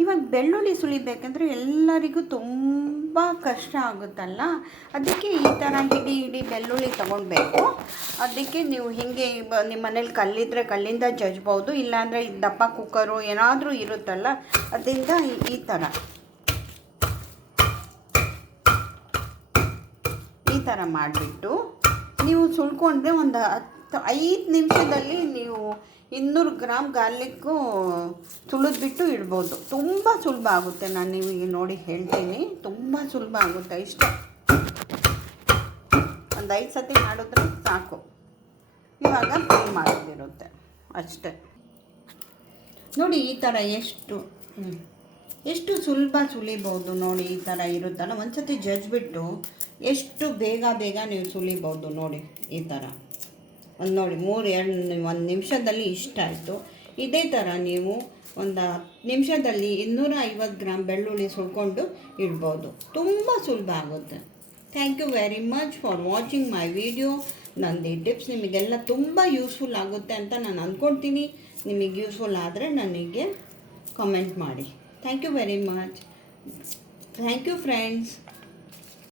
ಇವಾಗ ಬೆಳ್ಳುಳ್ಳಿ ಸುಲಿಬೇಕಂದ್ರೆ ಎಲ್ಲರಿಗೂ ತುಂಬ ಕಷ್ಟ ಆಗುತ್ತಲ್ಲ? ಅದಕ್ಕೆ ಈ ಥರ ಹಿಡಿ ಹಿಡಿ ಬೆಳ್ಳುಳ್ಳಿ ತೊಗೊಳ್ಬೇಕು ಅದಕ್ಕೆ ನೀವು ಹೀಗೆ ನಿಮ್ಮ ಮನೇಲಿ ಕಲ್ಲಿದ್ರೆ ಕಲ್ಲಿಂದ ಜಜ್ಬೋದು, ಇಲ್ಲಾಂದರೆ ದಪ್ಪ ಕುಕ್ಕರು ಏನಾದರೂ ಇರುತ್ತಲ್ಲ, ಅದರಿಂದ ಈ ಥರ ಈ ಥರ ಮಾಡಿಬಿಟ್ಟು ನೀವು ಸುಳ್ಕೊಂಡ್ರೆ ಒಂದು ಹತ್ತು ಐದು ನಿಮಿಷದಲ್ಲಿ ನೀವು ಇನ್ನೂರು ಗ್ರಾಮ್ ಗಾರ್ಲಿಕ್ಕು ತುಳಿದ್ಬಿಟ್ಟು ಇಡ್ಬೋದು. ತುಂಬ ಸುಲಭ ಆಗುತ್ತೆ. ನಾನು ನಿಮಗೆ ನೋಡಿ ಹೇಳ್ತೀನಿ. ತುಂಬ ಸುಲಭ ಆಗುತ್ತೆ. ಇಷ್ಟೇ. ಒಂದು ಐದು ಸತಿ ಮಾಡಿದ್ರೆ ಸಾಕು. ಇವಾಗ ಫ್ರೈ ಮಾಡೋದಿರುತ್ತೆ ಅಷ್ಟೇ. ನೋಡಿ ಈ ಥರ ಎಷ್ಟು. ಎಷ್ಟು ಸುಲಭ ಸುಲಿಬೋದು ನೋಡಿ ಈ ಥರ ಇರುತ್ತಲ್ಲ. ಒಂದ್ಸತಿ ಜಜ್ಬಿಟ್ಟು ಎಷ್ಟು ಬೇಗ ಬೇಗ ನೀವು ಸುಲಿಬೋದು ನೋಡಿ ಈ ಥರ ಒಂದು ನೋಡಿ, ಮೂರು ಎರಡು ಒಂದು ನಿಮಿಷದಲ್ಲಿ ಇಷ್ಟ ಆಯಿತು. ಇದೇ ಥರ ನೀವು ಒಂದು ಹತ್ತು ನಿಮಿಷದಲ್ಲಿ ಇನ್ನೂರ ಐವತ್ತು ಗ್ರಾಮ್ ಬೆಳ್ಳುಳ್ಳಿ ಸುಳ್ಕೊಂಡು ಇಡ್ಬೋದು. ತುಂಬ ಸುಲಭ ಆಗುತ್ತೆ. Thank you very much for watching my video ನಂದು ಈ ಟಿಪ್ಸ್ ನಿಮಗೆಲ್ಲ ತುಂಬ ಯೂಸ್ಫುಲ್ ಆಗುತ್ತೆ ಅಂತ ನಾನು ಅಂದ್ಕೊಳ್ತೀನಿ ನಿಮಗೆ ಯೂಸ್ಫುಲ್ ಆದರೆ ನನಗೆ ಕಮೆಂಟ್ ಮಾಡಿ. Thank you very much thank you friends